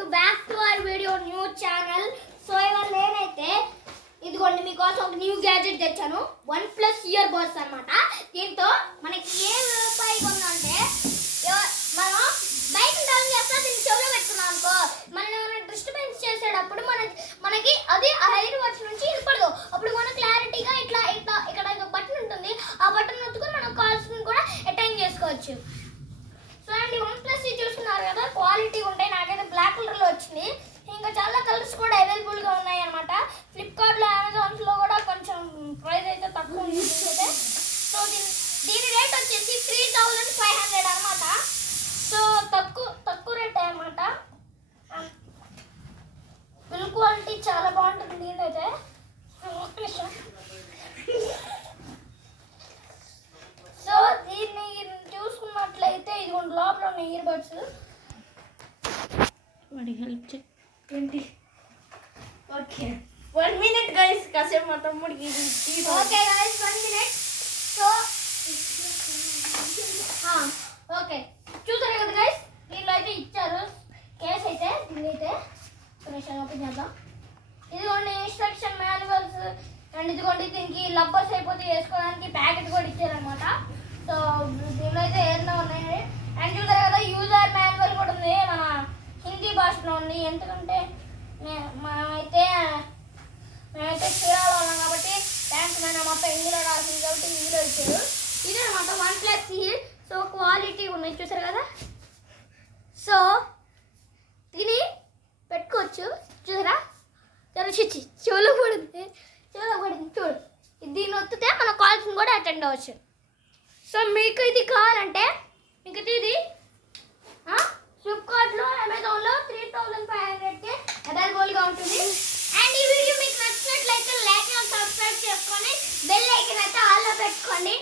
To back to our video new channel. So ఇవాళ నేనైతే ఇదిగోండి మీకోసం ఒక న్యూ గ్యాజెట్ తెచ్చాను. OnePlus ఇయర్ బడ్స్ అన్నమాట. దీంతో మనకి ఏ ఉపయోగం ఉందంటే మనం బైక్ డ్రైవ్ చేస్తా దీన్ని చెవులో పెట్టుకున్నాం అనుకో, మనం ఏమైనా డిస్టర్బెన్స్ చేసేటప్పుడు మనకి అది ఆ హైర్ బడ్స్ నుంచి వినపడదు. అప్పుడు మనం క్లారిటీగా ఇట్లా ఇట్లా ఇక్కడ బటన్ ఉంటుంది, ఆ బటన్ నొత్తుకొని మనం కాల్స్ కూడా అటెండ్ చేసుకోవచ్చు. సో అండి OnePlus చూస్తున్నారు కదా, క్వాలిటీ ఉంటాయి. నాకైతే బ్లాక్ కలర్లో వచ్చింది. ఇంకా చాలా కలర్స్ కూడా అవైలబుల్గా ఉన్నాయి అనమాట. ఫ్లిప్కార్ట్లో అమెజాన్స్లో కూడా కొంచెం ప్రైస్ అయితే తక్కువ ఉంది. సో దీని రేట్ వచ్చేసి 3500 అనమాట. సో తక్కువ రేట్ అనమాట. బిల్ క్వాలిటీ చాలా బాగుంటుంది దీనైతే. సో దీన్ని చూసుకున్నట్లయితే ఇదిగోండి లోపల ఉన్న ఇయర్ బడ్స్. వాడి హెల్ప్ ఏంటి? ఓకే 1 minute గైస్, కాసేపు మా తమ్ముడికి okay guys 1 minute. So okay చూసారు కదా గైస్, దీనిలో అయితే ఇచ్చారు కేస్ అయితే. దీన్నైతే కొంచెం ఓపెన్ చేద్దాం. ఇదిగోండి ఇన్స్ట్రక్షన్ మాన్యువల్స్ అండ్ ఇదిగోండి దీనికి లబ్బర్స్ అయిపోతే వేసుకోవడానికి ప్యాకెట్ కూడా ఇచ్చారనమాట. సో దీనిలో అయితే ఏదైనా ఉన్నాయి. అండ్ చూసారు కదా యూజర్ మాన్యువల్ కూడా ఉంది, మన హిందీ భాషలో ఉంది. ఎందుకంటే మేమైతే చీరాలో ఉన్నాం కాబట్టి థ్యాంక్స్ మేడం, మొత్తం హిందీలో రాసింది కాబట్టి హిందీలో ఇచ్చారు. ఇదే అనమాట OnePlus. సో క్వాలిటీ ఉన్నాయి చూసారు కదా. సో దీన్ని పెట్టుకోవచ్చు చూసారా, చెవులో పడింది చూడు. దీన్ని వత్తితే మన కాల్స్ని కూడా అటెండ్ అవ్వచ్చు. సో మీకు ఇది కావాలంటే మీకు ఇది ఫ్లిప్కార్ట్లో అమెజాన్లో 3500కి అవైలబుల్గా ఉంటుంది. అండ్ ఈ వీడియో మీకు నచ్చినట్లయితే లైక్ అండ్ సబ్స్క్రైబ్ చేసుకొని బెల్ ఐకాన్ అయితే ఆల్లో పెట్టుకోండి.